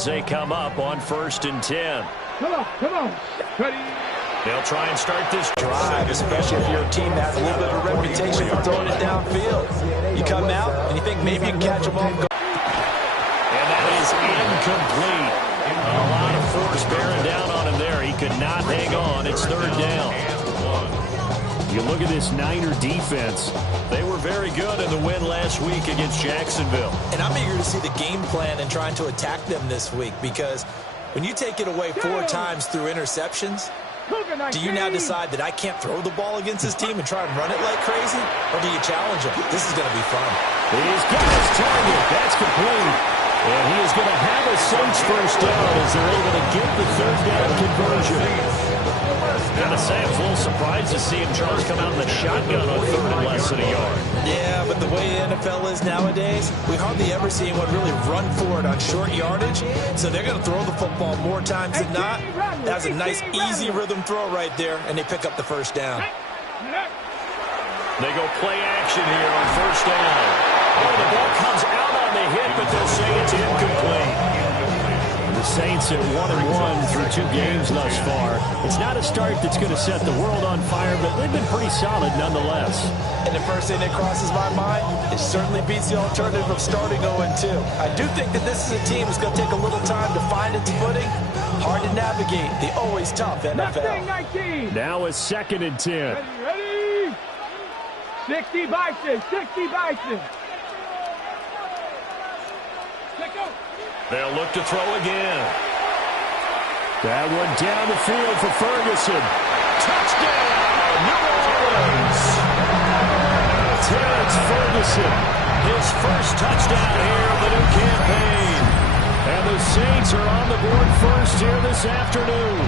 as they come up on 1st and 10. Come on. Ready? They'll try and start this drive, especially if you're a team that has a little bit of a reputation for throwing it downfield. You come out and you think maybe you can catch them off guard. And that is incomplete. A lot of force bearing down on him there. He could not hang on. It's 3rd down. You look at this Niner defense. They were very good in the win last week against Jacksonville. And I'm eager to see the game plan and trying to attack them this week, because when you take it away 4 times through interceptions, do you now decide that I can't throw the ball against this team and try and run it like crazy? Or do you challenge them? This is going to be fun. He's got his target. That's complete. And he is going to have a Saints first down as they're able to get the 3rd down conversion. Gotta say, I was a little surprised to see him, Charles, come out in the shotgun on 3rd and less than a yard. Yeah, but the way the NFL is nowadays, we hardly ever see anyone really run for it on short yardage. So they're going to throw the football more times than not. That's a nice, easy rhythm throw right there, and they pick up the 1st down. They go play action here on 1st down. Oh, the ball comes out on the hit, but they'll say it's incomplete. The Saints at 1-1 through 2 games thus far. It's not a start that's going to set the world on fire, but they've been pretty solid nonetheless. And the first thing that crosses my mind, it certainly beats the alternative of starting 0-2. I do think that this is a team that's going to take a little time to find its footing. Hard to navigate the always tough NFL. Now a 2nd and 10. Ready? 60 Bison. They'll look to throw again. That one down the field for Ferguson. Touchdown, New Orleans. Terrence Ferguson, his first touchdown here of the new campaign. And the Saints are on the board first here this afternoon.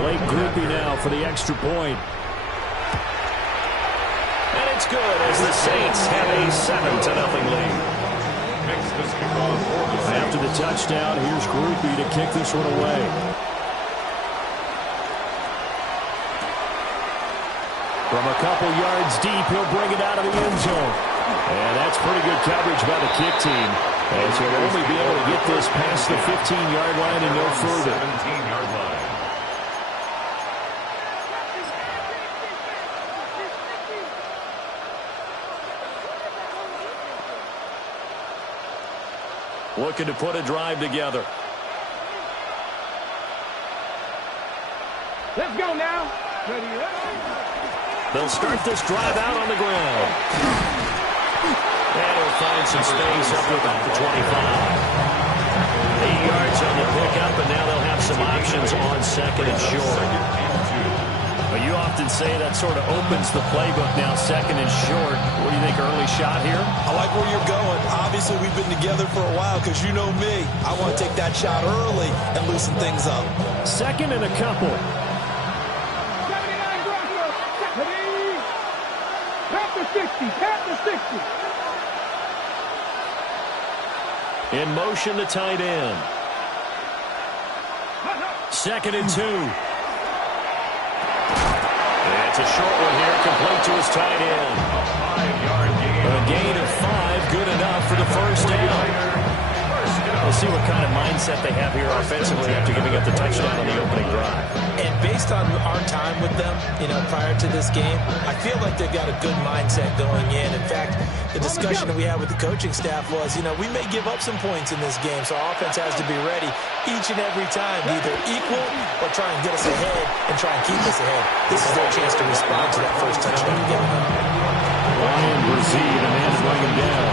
Blake Groupie now for the extra point. And it's good as the Saints have a 7-0 lead. After the touchdown, here's Groupie to kick this one away. From a couple yards deep, he'll bring it out of the end zone. And that's pretty good coverage by the kick team, as he'll only be able to get this past the 15-yard line and no further. 17-yard line. Looking to put a drive together. Let's go now. Ready? They'll start this drive out on the ground. And he'll find some space up to about the 25. 8 yards on the pickup, and now they'll have some options on 2nd and short. But you often say that sort of opens the playbook now, 2nd and short. What do you think, early shot here? I like where you're going. Obviously, we've been together for a while, because you know me. I want to take that shot early and loosen things up. 2nd and a couple. 79 Broncos. Ready? Past the 60. In motion, the tight end. 2nd and 2. It's a short one here, complete to his tight end. A gain of 5, good enough for the first down. We'll see what kind of mindset they have here offensively after giving up the touchdown on the opening drive. And based on our time with them, prior to this game, I feel like they've got a good mindset going in. In fact, the discussion that we had with the coaching staff was, we may give up some points in this game, so our offense has to be ready each and every time to either equal or try and get us ahead and try and keep us ahead. This is their chance to respond to that first touchdown again. Ryan Brzee, the man to bring him down.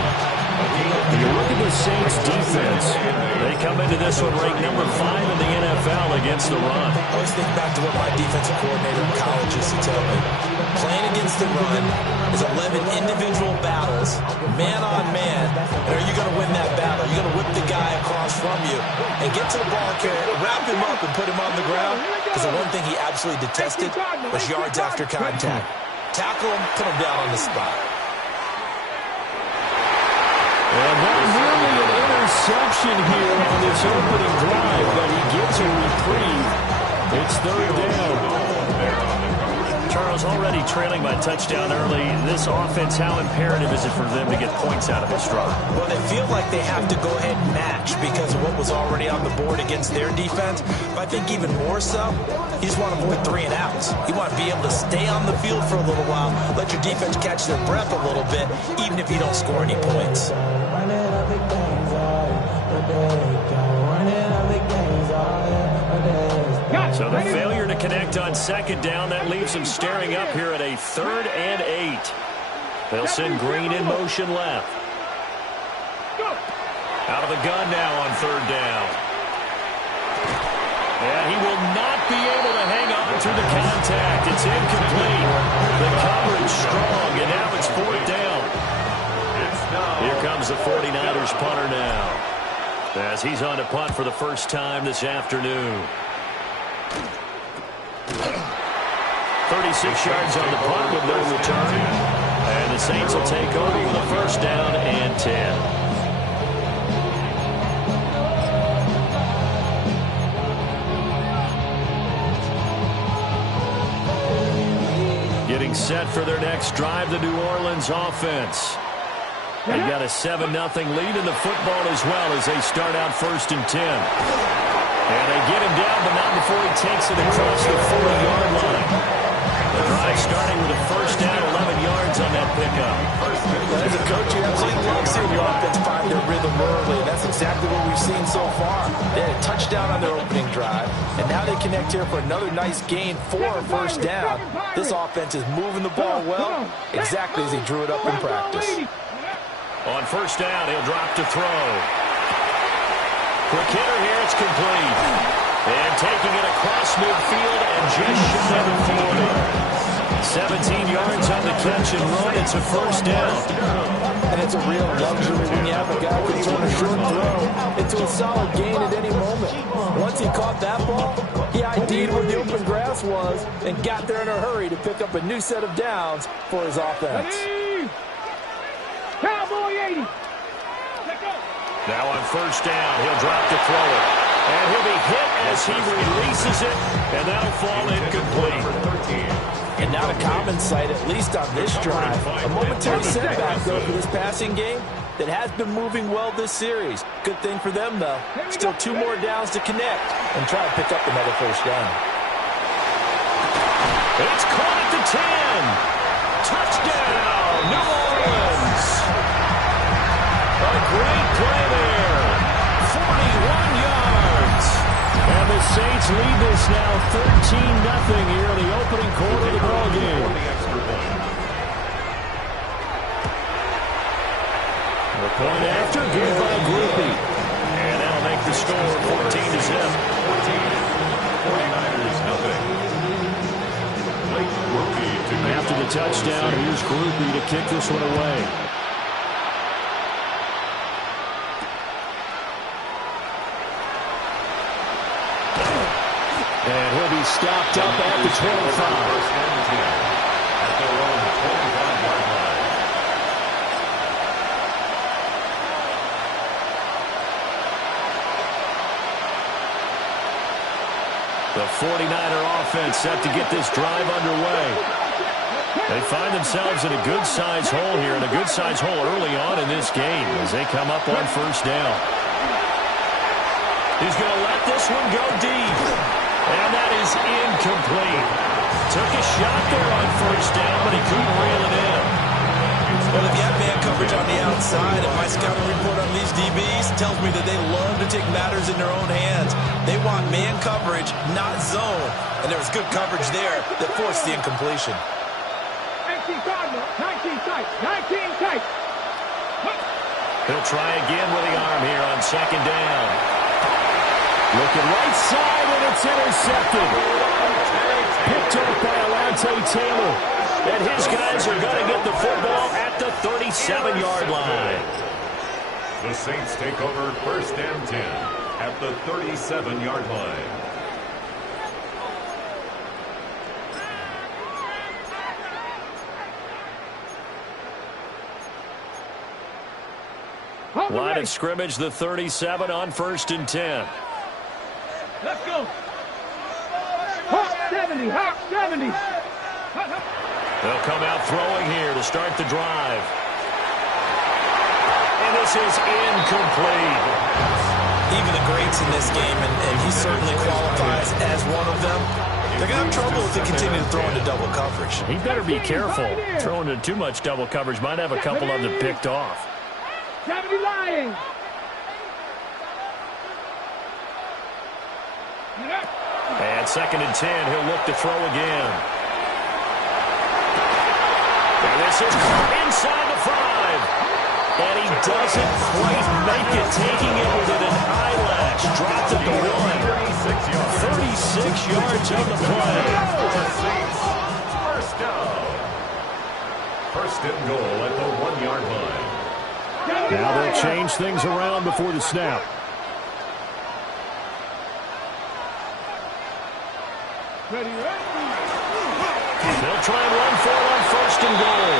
You look at the Saints defense. They come into this one ranked number 5 in the NFL against the run. I always think back to what my defensive coordinator in college used to tell me. Playing against the run is 11 individual battles, man on man. And are you going to win that battle? You're going to whip the guy across from you and get to the ball carrier, wrap him up and put him on the ground. Because the one thing he absolutely detested was yards after contact. Tackle him, put him down on the spot. And not nearly an interception here on this opening drive, but he gets a reprieve. It's 3rd down. Charles, already trailing by touchdown early. This offense, how imperative is it for them to get points out of this drive? Well, they feel like they have to go ahead and match because of what was already on the board against their defense. But I think even more so, you just want to avoid 3 and outs. You want to be able to stay on the field for a little while, let your defense catch their breath a little bit, even if you don't score any points. So the failure to connect on second down, that leaves them staring up here at a 3rd and 8. They'll send Green in motion left. Out of the gun now on 3rd down. And he will not be able to hang on through the contact. It's incomplete. The coverage strong, and now it's 4th down. Here comes the 49ers punter now, as he's on to punt for the first time this afternoon. 36 yards on the punt with no return. And the Saints will take over with a 1st down and 10. Getting set for their next drive, the New Orleans offense. They got a 7-0 lead in the football as well as they start out 1st and 10. And they get him down, but not before he takes it across the 40-yard line. The drive starting with a 1st down, 11 yards on that pickup. As a coach, you absolutely love seeing your offense find their rhythm early, and that's exactly what we've seen so far. They had a touchdown on their opening drive, and now they connect here for another nice gain for a 1st down. This offense is moving the ball well, exactly as he drew it up in practice. On 1st down, he'll drop to throw. Quick hitter here, it's complete. And taking it across midfield and just shy of the 40. 17 yards on the catch and run. It's a 1st down. And it's a real luxury when you have a guy who can turn a short throw into a solid gain at any moment. Once he caught that ball, he ID'd where the open grass was and got there in a hurry to pick up a new set of downs for his offense. Cowboy 80. Now on 1st down, he'll drop to throw it. And he'll be hit as he releases it, and that'll fall incomplete. And not a common sight, at least on this drive. A momentary setback, though, for this passing game that has been moving well this series. Good thing for them, though. Still 2 more downs to connect and try to pick up another 1st down. It's caught at the 10. Touchdown, New Orleans. A great play there. 41 yards. And the Saints lead this now 13-0 here in the opening quarter of the ballgame. The point after, good by Groupie. And that'll make the score 14-0. 49ers nothing. After the touchdown, here's Groupie to kick this one away. And he'll be stopped up at the 25. At their own 25-yard line. The 49er offense set to get this drive underway. They find themselves in a good-sized hole here, and a good-sized hole early on in this game as they come up on 1st down. He's going to let this one go deep. And that is incomplete. Took a shot there on 1st down, but he couldn't reel it in. Well, if you have man coverage on the outside, and my scouting report on these DBs tells me that they love to take matters in their own hands. They want man coverage, not zone. And there was good coverage there that forced the incompletion. 19 tight. 19 tight. He'll try again with the arm here on 2nd down. Looking right side, and it's intercepted. Picked up by Alante Taylor. And his guys are going to get the football at the 37-yard line. The Saints take over 1st and 10 at the 37-yard line. Line of scrimmage, the 37 on 1st and 10. Let's go. Hawk 70. Hawk 70. They'll come out throwing here to start the drive. And this is incomplete. Even the greats in this game, and he certainly qualifies as one of them, they're going to have trouble if they continue to throw into double coverage. He better be careful. Throwing into too much double coverage might have a couple of them picked off. 70 Lions. And 2nd and 10, he'll look to throw again. And this is inside the 5. And he doesn't quite make it, taking it within an eyelash. Dropped at the 1. 36 yards on the play. First down. First and goal at the 1-yard line. Now they'll change things around before the snap. Ready. They'll try and run for it on 1st and goal.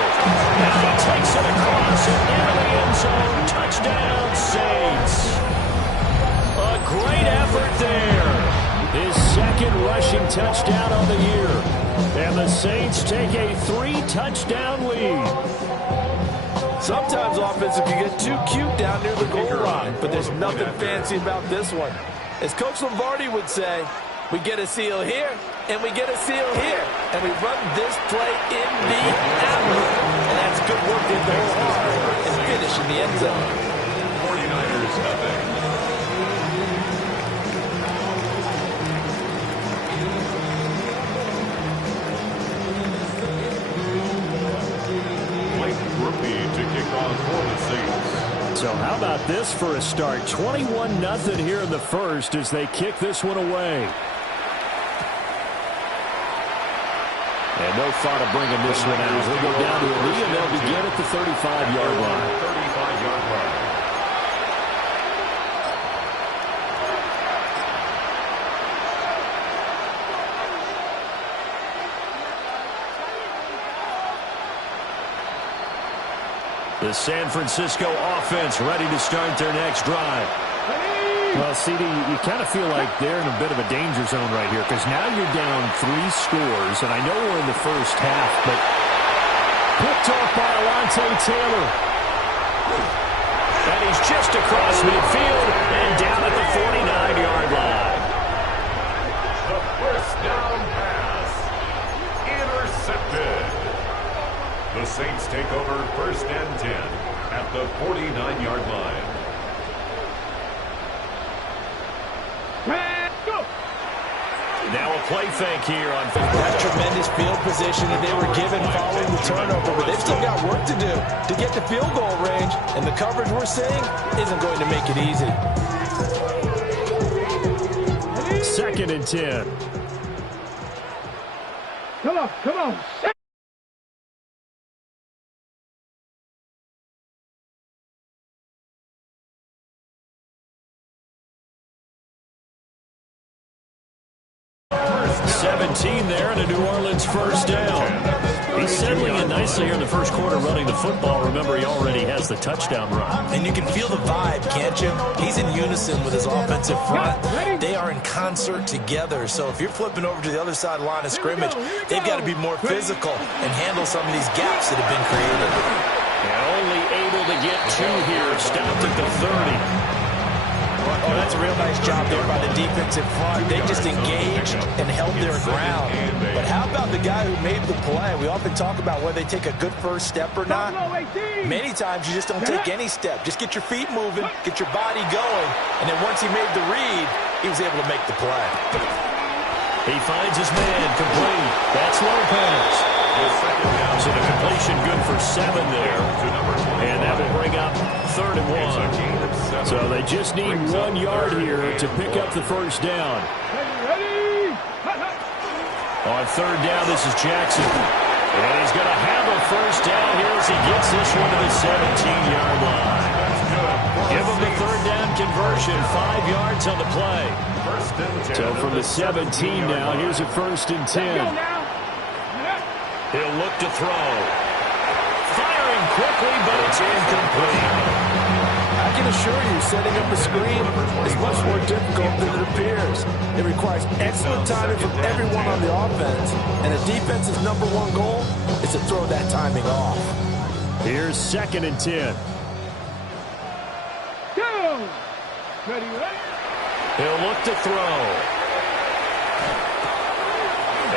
And he takes it across and into the end zone. Touchdown, Saints. A great effort there. His 2nd rushing touchdown on the year. And the Saints take a 3-touchdown lead. Sometimes offensive can get too cute down near the goal line, but there's nothing fancy about this one. As Coach Lombardi would say, we get a seal here, and we get a seal here, and we run this play in the outlet. And that's good work in the whole heart and finish in the end zone. 49ers nothing. To kick off for the Saints. So how about this for a start? 21-0 here in the first as they kick this one away. And no thought of bringing this one out. He'll go down to a knee, and they'll begin at the 35-yard line. 35-yard line. The San Francisco offense ready to start their next drive. Well, CD, you kind of feel like they're in a bit of a danger zone right here because now you're down 3 scores, and I know we're in the first half, but picked off by Alontae Taylor. And he's just across midfield and down at the 49-yard line. The first down pass. Intercepted. The Saints take over 1st and 10 at the 49-yard line. Now a play fake here on That tremendous field position that they were given following the turnover, but they've still got work to do to get to field goal range, and the coverage we're seeing isn't going to make it easy. 2nd and 10. Come on. There and a New Orleans first down. He's settling in nicely here in the first quarter running the football. Remember, he already has the touchdown run. And you can feel the vibe, can't you? He's in unison with his offensive front. They are in concert together. So if you're flipping over to the other side line of scrimmage, they've got to be more physical and handle some of these gaps that have been created. And only able to get 2 here. Stopped at the 30. Oh, that's a real nice job there by the defensive front. They just engaged and held their ground. But how about the guy who made the play? We often talk about whether they take a good first step or not. Many times you just don't take any step. Just get your feet moving, get your body going, and then once he made the read, he was able to make the play. He finds his man complete. That's Lopez. So the completion good for 7 there. And that will bring up 3rd and 1. So they just need 1 yard here to pick up the first down. On 3rd down, this is Jackson. And he's going to have a first down here as he gets this one to the 17-yard line. Give him the 3rd down conversion, 5 yards on the play. So from the 17 now, here's a 1st and 10. He'll look to throw. Firing quickly, but it's incomplete. I can assure you, setting up a screen is much more difficult than it disappears. It requires excellent timing from everyone on the offense, and the defense's #1 goal is to throw that timing off. Here's 2nd and 10. Go! Ready, ready. He'll look to throw.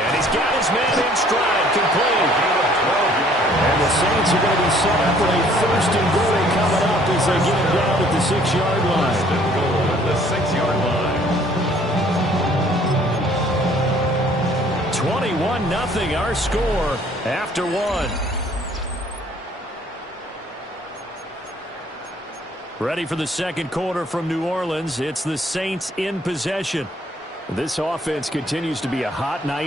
And he's got his man in stride, complete. And the Saints are going to be set up with a 1st and goal coming up as they get him down at the 6-yard line. 1st and goal at the 6-yard line. 21-0 our score after 1. Ready for the 2nd quarter from New Orleans. It's the Saints in possession. This offense continues to be a hot night.